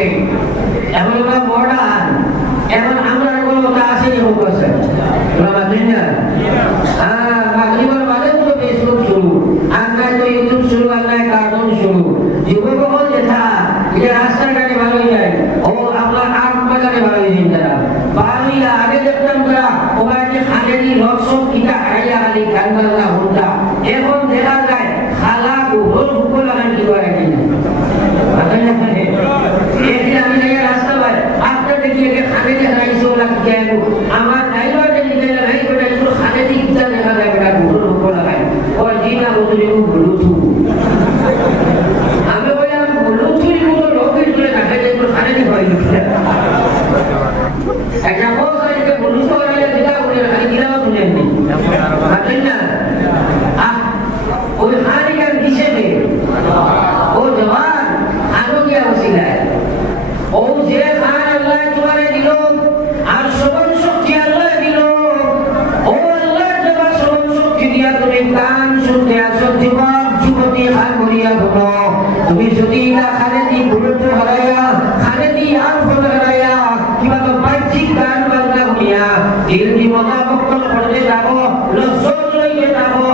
Update এখন ওরা modern এখন আমরা কোনো কথা আছে যে হোক আছে ওরা মানেন না মাগরিবের বাদে তো ফেসবুক শুরু আর নাই তো ইউটিউব শুরু আর নাই কার্টুন শুরু যুবকগণ যেটা যে রাস্তাঘাটে ভালো যায় ও আপনার আট বাজারে ভালো হয়েছেন তারা বাড়িয়া আগে দেখতাম তারা ওখানে যে খাগেনি লক্ষ্য কিটা হারাইয়া খালি গানবাজনা হতা এখন দেখা যায় খালা গুহর হুকো লাগান কি করে কিনা আমি রাস্তা ভাই আপনার দেখিয়ে খাগেনি হারাইছে ওলা কেন আমার ড্রাইভারকে নিতে নাই বেটা একটু খাগেনি ইচ্ছা দেখা যায় বেটা গুহর হুকো লাগায় ওর জিনা বলতে বলুথু আমি বললাম বলুথুর মতো লোকের তুলে দেখা যায় একটু খাগেনি হয় একটা বড় সাইজের বলুথু হয়ে যেটা বলে খালি দিলাও শুনেন নি বুঝলেন না ওই হারিকার হিসেবে ও জওয়ান আরো কি অবস্থা ও যে খান আল্লাহ তোমারে দিল আর সবল শক্তি আল্লাহ দিল ও আল্লাহ তোমার সবল শক্তি দিয়া তুমি কান শুনতে আসো যুবক যুবতী হার করিয়া বলো তুমি যদি না খালেদি বুড়ো হারাইয়া খালেদি আর ফল হারাইয়া কিবা তো বাহ্যিক গান বাজনা করিয়া দিল দি মতামত করতে যাবো লজ্জত লইতে যাবো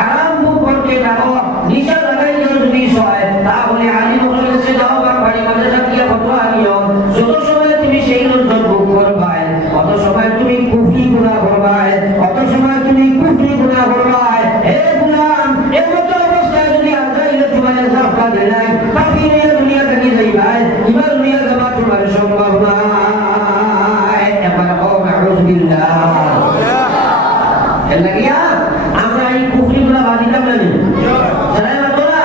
আরাম ভোগ করতে যাবো নিশা লাগাইয়া যদি হয় তাহলে আলী মহলের কাছে যাও বা বাড়ি মাদ্রাসা গিয়া ফতোয়া আনিও যত সময় তুমি সেই লজ্জত ভোগ করবাই অত সময় তুমি কুফরি গুনাহ করবাই অত সময় তুমি কুফরি গুনাহ করবাই হে গুলাম এমত অবস্থায় যদি আল্লাহ ইলা তোমার জাফা দেয় কাফিরে দুনিয়া থেকে যাইবাই ইমান দুনিয়া যাওয়া তোমার সম্ভব নয় এবার ও নাউযুবিল্লাহ লাগিয়া আমরা এই কুফরি গুনাহ বাদিতাম না জানা তো না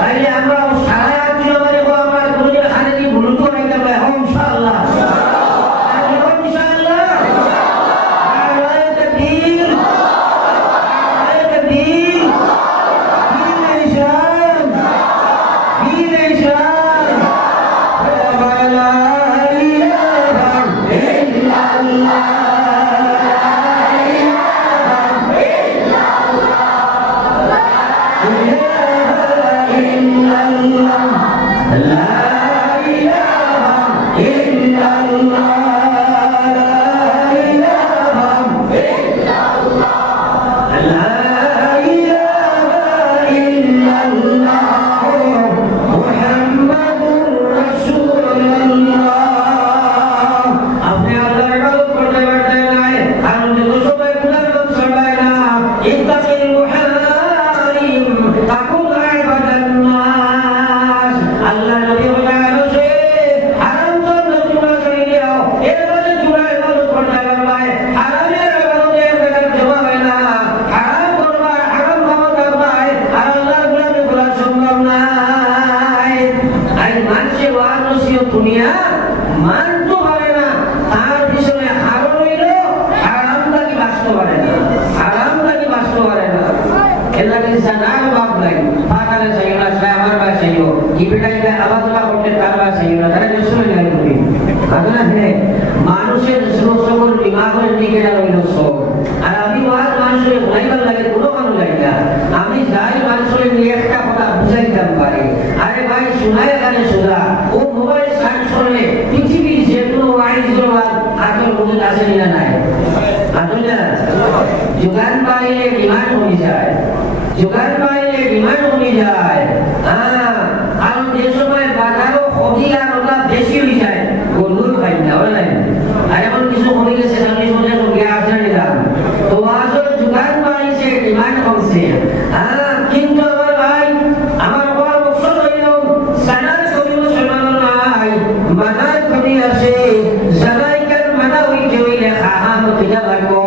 তাইলে আমরা সারা দিন আমাদের আমার কোনদিন খালি ভুল তো নাই তবে ইনশাআল্লাহ ইনশাআল্লাহ আল্লাহ তাকবীর আল্লাহ তাকবীর ইনশাআল্লাহ লা ইলাহা ইল্লাল্লাহ দুনিয়া মানতে পারে না তার পিছনে হারাম হইল হারামটাকে বাঁচতে পারে না হারামটাকে বাঁচতে পারে না এলাকে জানার বাপ নাই পাকালে চাইও না আমার বাস চাইও কি বেটাইলে আবার করতে তার বাস চাইও না তারা দুশ্মনী নাই করি না মানুষের সকল দিমাগের দিকে রইল সব আর আমি ওয়াজ মানুষের ভুলাইবার লাগে কোনো মানুষ লাগে না আমি যাই মানুষের নিয়ে একটা কথা বুঝাইতাম পারি আরে ভাই শোনায় গানে শোনা ও মোবাইল সার্চ করলে পৃথিবীর যে কোনো ওয়াইজের আজল বুঝে আসে না নাই আসলে যোগান পাইলে ডিমান্ড হয়ে যায় যোগান পাইলে ডিমান্ড হয়ে যায় কারণ যে সময় বাজারও হবি আর ওটা বেশি হয়ে যায় গরুর পাই না ওরা নাই আর এমন কিছু হয়ে গেছে আমি শুনে গিয়ে আসলে নিলাম তো আসল যোগান পাইছে ডিমান্ড কমছে কিন্তু আমার ভাই আমার বড় মকসদ হইল সানার কবিও সমান নাই মানার কবি আছে জানাই কার মানা হইতে হইলে খাহা হইতে লাগবো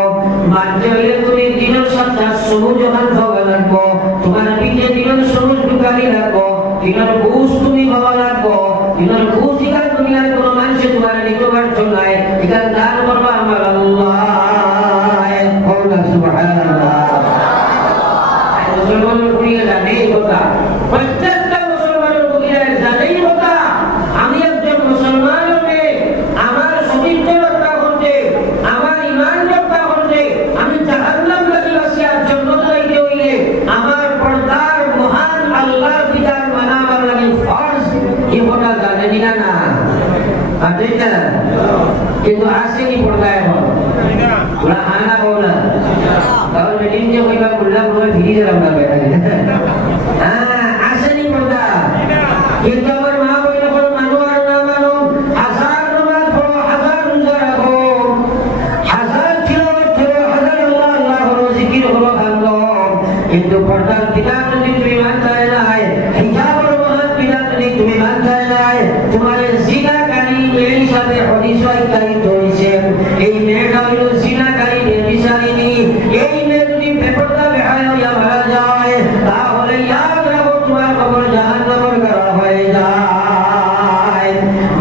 মানতে হইলে তুমি দিনের সাথে সবুজ যখন খাওয়া লাগবো তোমার পিঠে দিনের সবুজ ঢুকানি লাগবো দিনের ঘুষ তুমি খাওয়া লাগবো দিনের ঘুষ এখান দুনিয়ার কোনো মানুষে তোমার নিকবার চলায় এখান দান করবো আমার আল্লাহ সুবহানাল্লাহ মুসলমানের কুড়িয়ে জানেই কথা প্রত্যেকটা মুসলমানের কুড়িয়ে জানেই কথা আমি একজন মুসলমান হলে আমার সতীর্থ রক্ষা করতে আমার ইমান রক্ষা করতে আমি জাহান্নাম থেকে বাঁচিয়ার জন্য যাইতে হইলে আমার পর্দার মহান আল্লাহর বিধান মানাবার লাগে ফরজ এই কথা জানেনি না আর ঠিক না? কিন্তু আসে কি পর্দা এখন ওরা আনা বলা কারণ মিটিং যে কইবা বললাম ওরা ফিরে গেলাম না বেটা হ্যাঁ আসেনি পর্দা কিন্তু আমার মা বইল কোনো মানু আর না মানু হাজার নামাজ পড়ো হাজার রোজা রাখো হাজার তিলাওয়াত করো হাজার আল্লাহ আল্লাহ করো জিকির করো ভালো কিন্তু পর্দার বিধান যদি তুমি মানতে নাই হিজাবের মহান বিধান যদি তুমি মানতে নাই তোমার জিনাকারী মেয়ের সাথে হাদিস ইত্যাদি হয়েছে এই মেয়েটা হইল জিনাকারী বেবিচারিণী এই মেয়ে যদি বেপরদা বেহায়া হইয়া মারা যায় তাহলে ইয়াদ রাখো তোমার কবর জাহান্নামের ঘর হয়ে যায়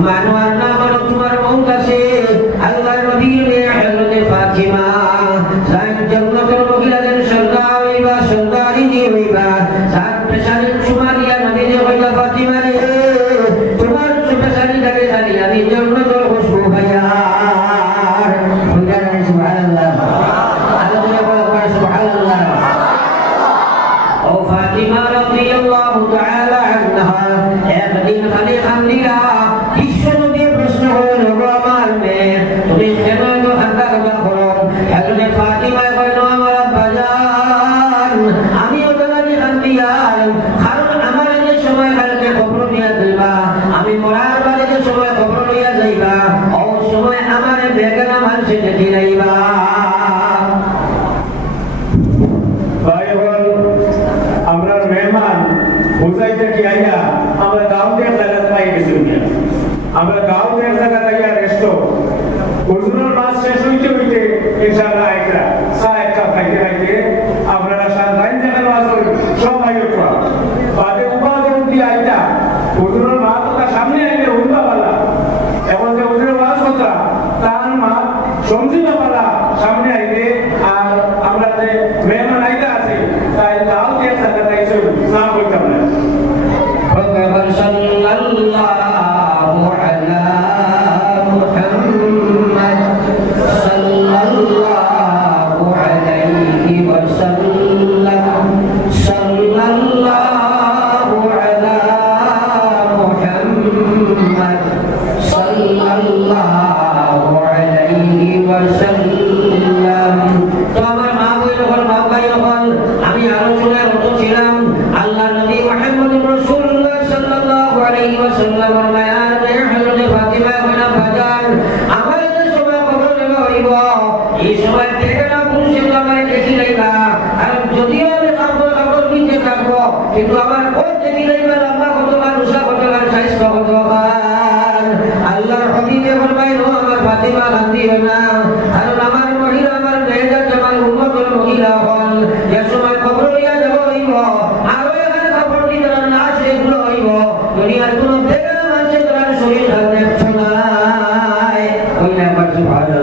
মানো আর না মানো তোমার মৌত আছে আল্লাহর নবীর মেয়ে হযরতে ফাতিমা জান্নাতের মহিলাদের সরদার হইবা সরদারিনী হইবা সাত পেশারের চুমা দিয়া নবীজি হইবা ফাতিমা রে তোমার পেশারি লাগে জানি আমি জান্নাতের খুশবু পাইয়া সুবহানাল্লাহ আল্লাহ বলে সুবহানাল্লাহ ও ফাতিমা রাদিয়াল্লাহু তাআলা আনহা একদিন খালিফা নিয়া বিশ্ব নবীর প্রশ্ন হলো গো আমার মেয়ে তুমি কেন এত হাঙ্গা কাটা করো হযরত ফাতিমা কইলো আমার বাজান আমি ওটাকে কান্দিয়ার কারণ আমার যে সময় কালকে কবর নিয়া দিবা আমি মরার বাদে যে সময় কবর নিয়া যাইবা ও সময় আমার বেগানা মানুষ দেখি যাইবা ভাই বল আমরা মেহমান বুঝাইতে কি আইয়া আমরা গাঁওয়ের জায়গা পাই গেছি আমরা গাঁওয়ের জায়গা আইয়া রেস্ট হুজুরের মাস শেষ হইতে হইতে ইনশাআল্লাহ একটা একটা খাইতে খাইতে আমরা সাধারণ জায়গা মাস সব আইয়া পড়া বাদে উপাদন কি আইতা হুজুরের মা তো সামনে আইলে উল্টা পালা এখন যে হুজুরের মাস কথা তার মা সমঝিবা পালা সামনে আইলে আর আমরা যে মেহমান আইতা আছে তাই তাও কে জায়গা তাইছো না বলতাম না সাল্লাল্লাহু আলা মুহাম্মদ সাল্লাল্লাহু আলাইহি ওয়াসাল্লাম সাল্লাল্লাহু আলা মুহাম্মদ সাল্লাল্লাহু আলাইহি ওয়াসাল্লাম তো আমার মা বইল বাবা ভাই আমি আলোচনায় রত ছিলাম আল্লাহ নবী মুহাম্মদ রাসূলুল্লাহ সাল্লাল্লাহু আলাইহি ওয়াসাল্লামের মায়ার মেয়ে হযরত ফাতিমা বিনা বাজার আমার যে সময় কবর নেওয়া হইব এই সময় থেকে না পুরুষের আমার দেখি লাইবা আর যদিও আমি কবর নিতে থাকবো কিন্তু আমার কোন দেখি লাইবা লম্বা কত মানুষা কত সাইজ কত আল্লাহর হাবিবে ফরমাইলো আমার ফাতিমা কান্দিও না কারণ আমার মহিলা আমার মেয়েটা জামাল উম্মতের মহিলা হল যে সময় কবর নিয়ে যাব হইব আর এখানে কবর নিয়ে লাশ এগুলো হইব দুনিয়ার কোনো বেগানা মানুষের তার শরীর হাতে নাই কইলা সুবহানাল্লাহ